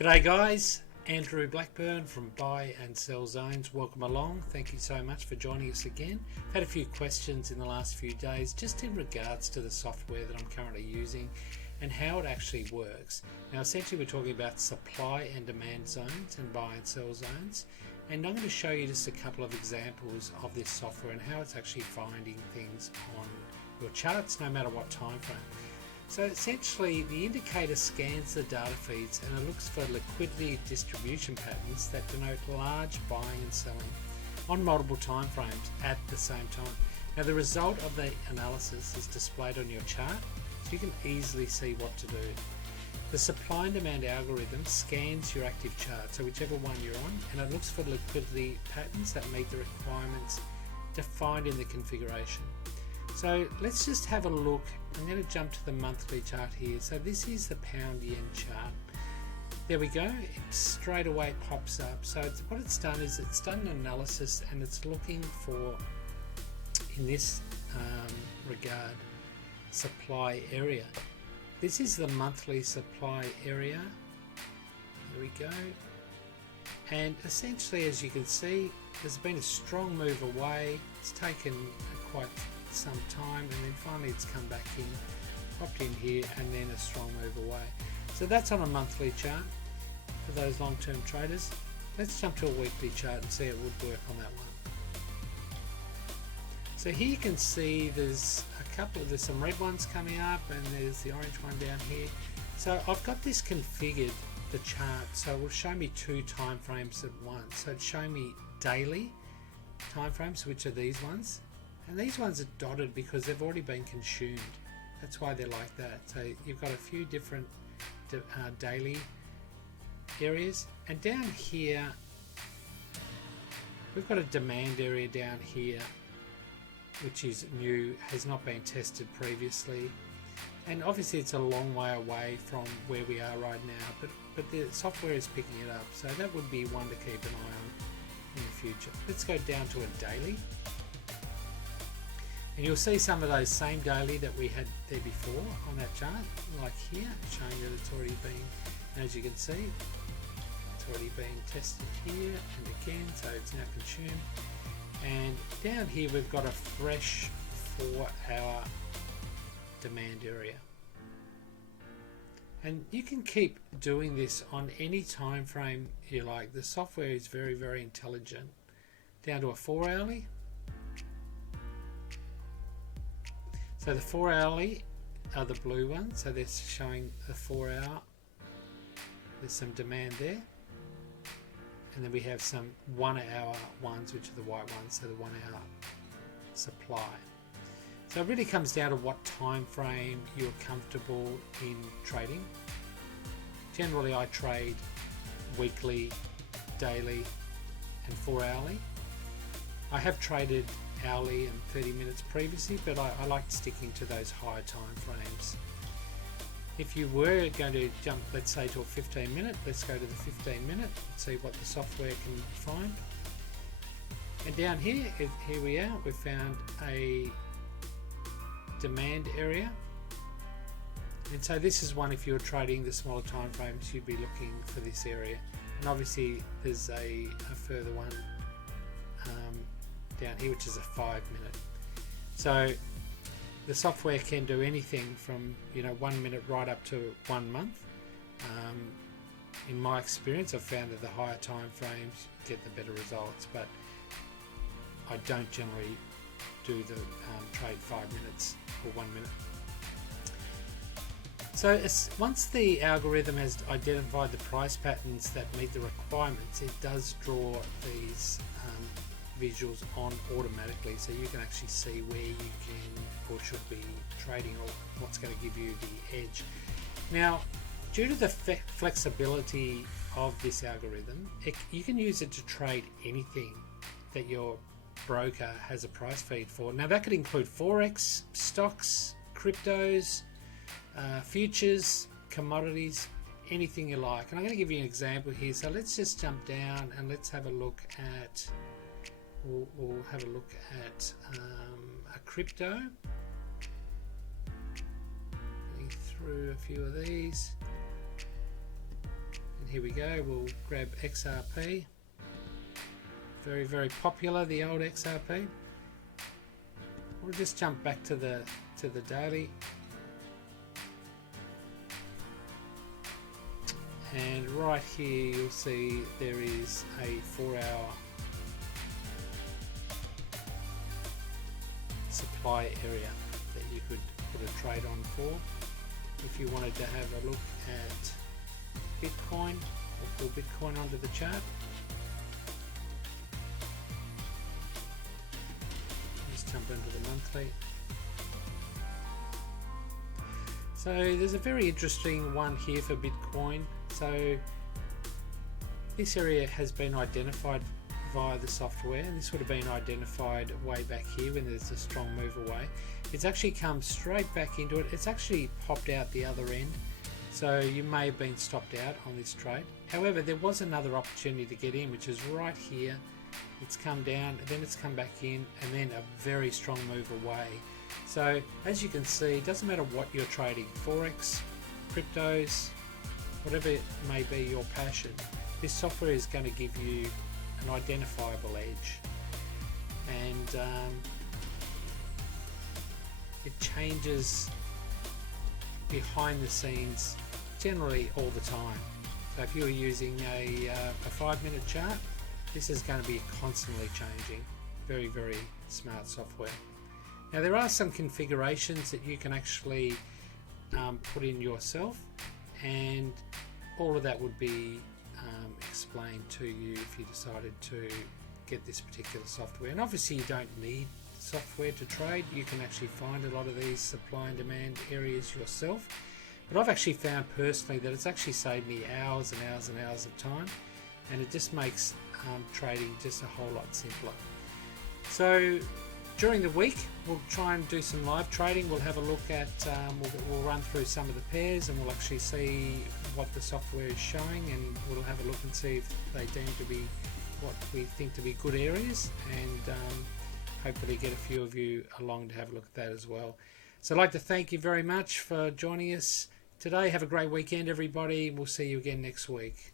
G'day guys, Andrew Blackburn from Buy and Sell Zones. Welcome along. Thank you so much for joining us again. I've had a few questions in the last few days just in regards to the software that I'm currently using and how it actually works. Now essentially we're talking about supply and demand zones and buy and sell zones, and I'm going to show you just a couple of examples of this software and how it's actually finding things on your charts no matter what time frame. So essentially the indicator scans the data feeds and it looks for liquidity distribution patterns that denote large buying and selling on multiple time frames at the same time. Now the result of the analysis is displayed on your chart so you can easily see what to do. The supply and demand algorithm scans your active chart, so whichever one you're on, and it looks for liquidity patterns that meet the requirements defined in the configuration. So let's just have a look. I'm going to jump to the monthly chart here. So this is the pound yen chart. There we go. It straight away pops up. So what it's done is it's done an analysis and it's looking for, in this regard, supply area. This is the monthly supply area. Here we go. And essentially, as you can see, there's been a strong move away. It's taken quite some time, and then finally it's come back in, popped in here, and then a strong move away. So that's on a monthly chart for those long-term traders. Let's jump to a weekly chart and see it would work on that one. So here you can see there's some red ones coming up and there's the orange one down here. So I've got this configured, the chart, so it will show me two time frames at once. So it's showing me daily time frames, which are these ones. And these ones are dotted because they've already been consumed. That's why they're like that. So you've got a few different daily areas. And down here, we've got a demand area down here, which is new, has not been tested previously. And obviously it's a long way away from where we are right now, but the software is picking it up. So that would be one to keep an eye on in the future. Let's go down to a daily. And you'll see some of those same daily that we had there before on that chart, like here, showing that it's already been, as you can see, it's already been tested here and again, so it's now consumed. And down here we've got a fresh 4-hour demand area. And you can keep doing this on any time frame you like. The software is very, very intelligent. Down to a 4-hourly. So the 4-hourly are the blue ones, so they're showing a 4-hour. There's some demand there. And then we have some 1-hour ones, which are the white ones, so the 1-hour supply. So it really comes down to what time frame you're comfortable in trading. Generally I trade weekly, daily and 4-hourly. I have traded hourly and 30 minutes previously, but I like sticking to those higher time frames. If you were going to jump, let's say, to a 15-minute, let's go to the 15-minute and see what the software can find. And down here we are, we've found a demand area. And so this is one, if you're trading the smaller time frames, you'd be looking for this area. And obviously there's a further one down here, which is a 5-minute. So the software can do anything from 1 minute right up to 1 month. In my experience, I've found that the higher time frames get the better results, but I don't generally do the trade 5 minutes or 1 minute. So once the algorithm has identified the price patterns that meet the requirements, it does draw these visuals on automatically, so you can actually see where you can or should be trading or what's going to give you the edge. Now, due to the flexibility of this algorithm, you can use it to trade anything that your broker has a price feed for. Now that could include forex, stocks, cryptos, futures, commodities, anything you like. And I'm going to give you an example here. So let's just jump down and let's have a look at we'll have a look at a crypto. Going through a few of these. here we go, we'll grab XRP. Very, very popular, the old XRP. We'll just jump back to the daily. And right here you'll see there is a 4-hour supply area that you could put a trade on for. If you wanted to have a look at Bitcoin, we'll pull Bitcoin onto the chart. Just jump into the monthly. So there's a very interesting one here for Bitcoin. So this area has been identified via the software, and this would have been identified way back here when there's a strong move away. It's actually come straight back into it. It's actually popped out the other end, so you may have been stopped out on this trade. However, there was another opportunity to get in, which is right here. It's come down, then it's come back in, and then a very strong move away. So as you can see, it doesn't matter what you're trading, Forex, cryptos, whatever it may be your passion, this software is going to give you an identifiable edge. And it changes behind the scenes generally all the time. So if you're using a 5-minute chart, this is going to be constantly changing. Very, very smart software. Now there are some configurations that you can actually put in yourself, and all of that would be explained to you if you decided to get this particular software. And obviously you don't need software to trade. You can actually find a lot of these supply and demand areas yourself. But I've actually found personally that it's actually saved me hours and hours and hours of time, and it just makes trading just a whole lot simpler. So during the week we'll try and do some live trading. We'll have a look at, we'll run through some of the pairs, and we'll actually see what the software is showing, and we'll have a look and see if they deem to be what we think to be good areas, and hopefully get a few of you along to have a look at that as well. So I'd like to thank you very much for joining us today. Have a great weekend, everybody. We'll see you again next week.